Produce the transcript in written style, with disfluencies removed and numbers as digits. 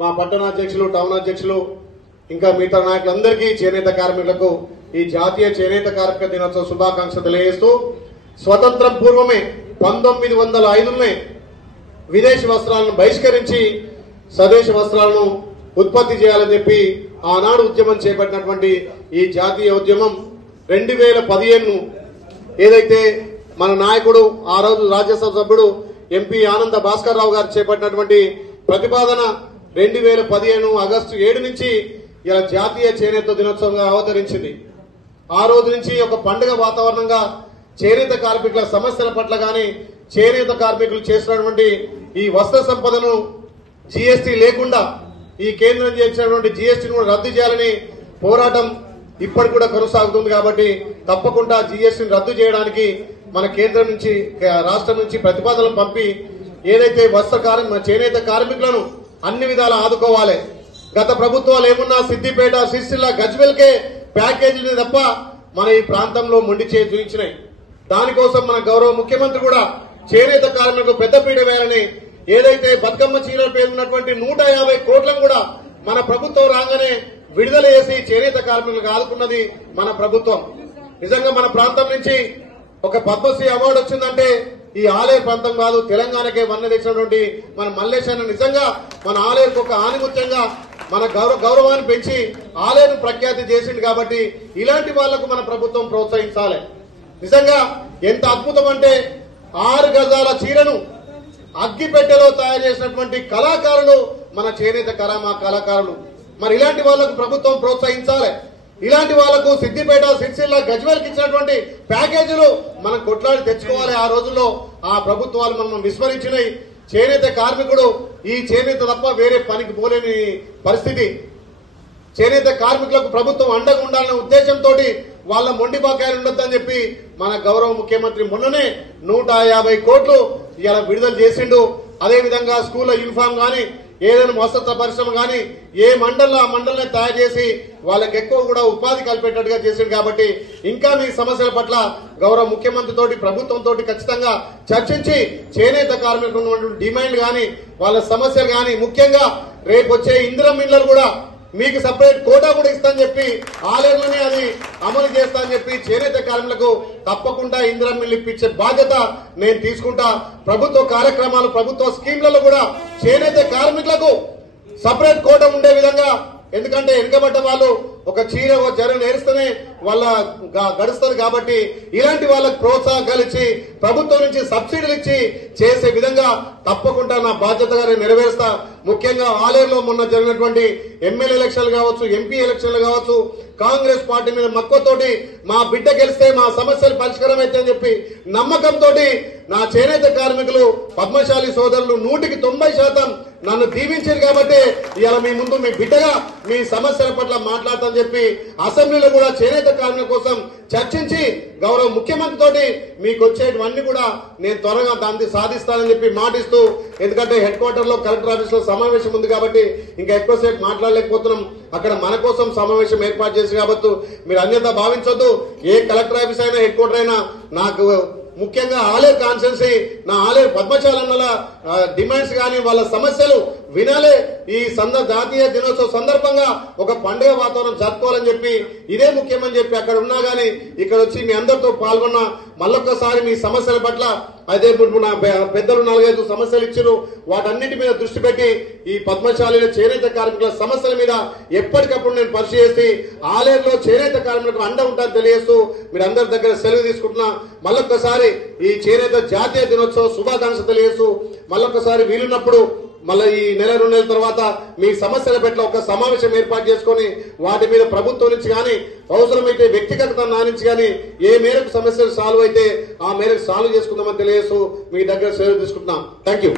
మా పట్టణాధ్యక్షులు, టౌన్ అధ్యక్షులు, ఇంకా మిగతా నాయకులందరికీ, చేనేత కార్మికులకు ఈ జాతీయ చేనేత కార్మిక దినోత్సవ శుభాకాంక్షలు తెలియజేస్తూ, స్వతంత్రం పూర్వమే 1905లోనే విదేశీ వస్త్రాలను బహిష్కరించి స్వదేశీ వస్త్రాలను ఉత్పత్తి చేయాలని చెప్పి ఆనాడు ఉద్యమం చేపట్టినటువంటి ఈ జాతీయ ఉద్యమం 2015 ఏదైతే మన నాయకుడు, ఆ రోజు రాజ్యసభ సభ్యుడు ఎంపీ ఆనంద భాస్కర్ రావు గారు చేపట్టినటువంటి ప్రతిపాదన 2015 ఆగస్టు 7 నుంచి ఇలా జాతీయ చేనేత దినోత్సవంగా అవతరించింది. ఆ రోజు నుంచి ఒక పండుగ వాతావరణంగా చేనేత కార్మికుల సమస్యల పట్ల గాని, చేనేత కార్మికులు చేసినటువంటి ఈ వస్త్ర సంపదను జీఎస్టీ లేకుండా ఈ కేంద్రం చేసినటువంటి జీఎస్టీని కూడా రద్దు చేయాలని పోరాటం ఇప్పటికి కూడా కొనసాగుతుంది. కాబట్టి తప్పకుండా జీఎస్టీని రద్దు చేయడానికి మన కేంద్రం నుంచి, రాష్ట్రం నుంచి ప్రతిపాదనలు పంపి ఏదైతే చేనేత కార్మికులను అన్ని విధాలా ఆదుకోవాలి. గత ప్రభుత్వాలు ఏమున్నా సిద్దిపేట, సిరిసిల్ల, గజ్వెల్కే ప్యాకేజీని తప్ప మన ఈ ప్రాంతంలో మొండి చేసి చూపించినాయి. దానికోసం మన గౌరవ ముఖ్యమంత్రి కూడా చేనేత కార్మికులకు పెద్దపీట వేయాలని, ఏదైతే బతుకమ్మ చీరల పేరు ఉన్నటువంటి 150 కోట్లను కూడా మన ప్రభుత్వం రాగానే విడుదల చేసి చేనేత కార్మికులకు ఆదుకున్నది మన ప్రభుత్వం. నిజంగా మన ప్రాంతం నుంచి ఒక పద్మశ్రీ అవార్డు వచ్చిందంటే ఈ ఆలేరు ప్రాంతం కాదు, తెలంగాణకే వన్నె తెచ్చినటువంటి మన మల్లేశన్న నిజంగా మన ఆలేరుకు ఒక ఆనిముత్యంగా మన గౌరవాన్ని పెంచి ఆలేరు ప్రఖ్యాతి చేసింది. కాబట్టి ఇలాంటి వాళ్లకు మన ప్రభుత్వం ప్రోత్సహించాలి. నిజంగా ఎంత అద్భుతం అంటే 6 గజాల చీరను అగ్గిపెట్టెలో తయారు చేసినటువంటి కళాకారులు మన చేనేత కళాకారులు. మరి ఇలాంటి వాళ్లకు ప్రభుత్వం ప్రోత్సహించాలి. ఇలాంటి వాళ్లకు సిద్దిపేట, సిరిసిల్ల, గజ్వేల్కి ఇచ్చినటువంటి ప్యాకేజీలు మనం కొట్లాడి తెచ్చుకోవాలి. ఆ రోజుల్లో ఆ ప్రభుత్వాలు మనం విస్మరించినాయి. చేనేత కార్మికుడు ఈ చేనేత తప్ప వేరే పనికి పోలేని పరిస్థితి. చేనేత కార్మికులకు ప్రభుత్వం అండగా ఉండాలనే ఉద్దేశంతో వాళ్ళ మొండి బకాయిలు ఉండొద్దని చెప్పి మన గౌరవ ముఖ్యమంత్రి మొన్ననే 150 కోట్లు ఇలా విడుదల చేసిండు. అదేవిధంగా స్కూళ్ల యూనిఫామ్ గాని, ఏదైనా వస్త్ర పరిశ్రమ గాని ఏ మండలంలో ఆ మండలనే తయారు చేసి వాళ్ళకి ఎక్కువ కూడా ఉపాధి కల్పేటట్టుగా చేసిండు. కాబట్టి ఇంకా మీ సమస్యల పట్ల గౌరవ ముఖ్యమంత్రి తోటి, ప్రభుత్వంతో ఖచ్చితంగా చర్చించి చేనేత కార్మికులు ఉన్నటువంటి డిమాండ్ గాని, వాళ్ళ సమస్యలు గాని, ముఖ్యంగా రేపు వచ్చే ఇందిరమ్మ ఇళ్లను కూడా మీకు సపరేట్ కోటా కూడా ఇస్తానని చెప్పి ఆలేరులోనే అది అమలు చేస్తానని చెప్పి చేనేత కార్మికులకు తప్పకుండా ఇందిరమ్మ ఇల్లు ఇప్పించే బాధ్యత నేను తీసుకుంటా. ప్రభుత్వ కార్యక్రమాలు, ప్రభుత్వ స్కీమ్లలో కూడా చేనేత కార్మికులకు సపరేట్ కోటా ఉండే విధంగా, ఎందుకంటే వెనుకబడ్డ వాళ్ళు ఒక చీర, ఒక జర నేరిస్తేనే వాళ్ళ గడుస్తుంది. కాబట్టి ఇలాంటి వాళ్ళకు ప్రోత్సాహకాలు ఇచ్చి, ప్రభుత్వం నుంచి సబ్సిడీలు ఇచ్చి చేసే విధంగా తప్పకుండా నా బాధ్యతగా నేను నెరవేరుస్తా. ముఖ్యంగా ఆలేరులో మొన్న జరిగినటువంటి ఎమ్మెల్యే ఎలక్షన్లు కావచ్చు, ఎంపీ ఎలక్షన్లు కావచ్చు, కాంగ్రెస్ పార్టీ మీద మక్కువతోటి మా బిడ్డ గెలిస్తే మా సమస్యలు పరిష్కారం అయితే అని చెప్పి నమ్మకంతో నా చేనేత కార్మికులు, పద్మశాలి సోదరులు 100% నన్ను దీవించారు. కాబట్టి ఇవాళ మీ ముందు మీ బిడ్డగా మీ సమస్యల పట్ల మాట్లాడతానని చెప్పి అసెంబ్లీలో కూడా చేనేత కార్మికుల కోసం చర్చించి గౌరవ ముఖ్యమంత్రి తోటి మీకు వచ్చేటివన్నీ కూడా నేను త్వరగా దాన్ని సాధిస్తానని చెప్పి మాటిస్తూ, ఎందుకంటే హెడ్ క్వార్టర్ లో కలెక్టర్ ఆఫీస్ లో సమావేశం ఉంది కాబట్టి ఇంకా ఎక్కువసేపు మాట్లాడలేకపోతున్నాం. అక్కడ మన కోసం సమావేశం ఏర్పాటు చేసి కాబట్టి మీరు అన్యత భావించొద్దు. ఏ కలెక్టర్ ఆఫీస్ అయినా, హెడ్ క్వార్టర్ అయినా, నాకు ముఖ్యంగా ఆలేరు కాన్స్టిట్యున్సీ, నా ఆలేరు పద్మశాలన్నల డిమాండ్స్ గాని, వాళ్ళ సమస్యలు వినాలే. ఈ జాతీయ దినోత్సవ సందర్భంగా ఒక పండుగ వాతావరణం జరుపుకోవాలని చెప్పి ఇదే ముఖ్యమని చెప్పి అక్కడ ఉన్నా గానీ ఇక్కడ వచ్చి మీ అందరితో పాల్గొన్న మళ్ళొక్కసారి మీ సమస్యల పట్ల, అదే నా పెద్దలు 4-5 సమస్యలు ఇచ్చారు, వాటన్నిటి మీద దృష్టి పెట్టి ఈ పద్మశాలి చేనేత కార్మికుల సమస్యల మీద ఎప్పటికప్పుడు నేను పరిశీలిసి ఆలేరులో చేనేత కార్మికులకు అండ ఉంటారని తెలియజేస్తూ మీరు అందరి దగ్గర సెలవు తీసుకుంటున్నా. మళ్ళొక్కసారి ఈ చేనేత జాతీయ దినోత్సవ శుభాకాంక్షలు తెలియజేస్తూ మళ్ళొక్కసారి వీలున్నప్పుడు మళ్ళీ ఈ నెల 2 నెలల తర్వాత మీ సమస్యల పట్ల ఒక సమావేశం ఏర్పాటు చేసుకుని వాటి మీద ప్రభుత్వం నుంచి గాని, అవసరమైతే వ్యక్తిగత నా నుంచి గాని ఏ మేరకు సమస్యలు సాల్వ్ అయితే ఆ మేరకు సాల్వ్ చేసుకుందామని తెలియజేస్తూ మీ దగ్గర సెలవు తీసుకుంటున్నాం. Thank you.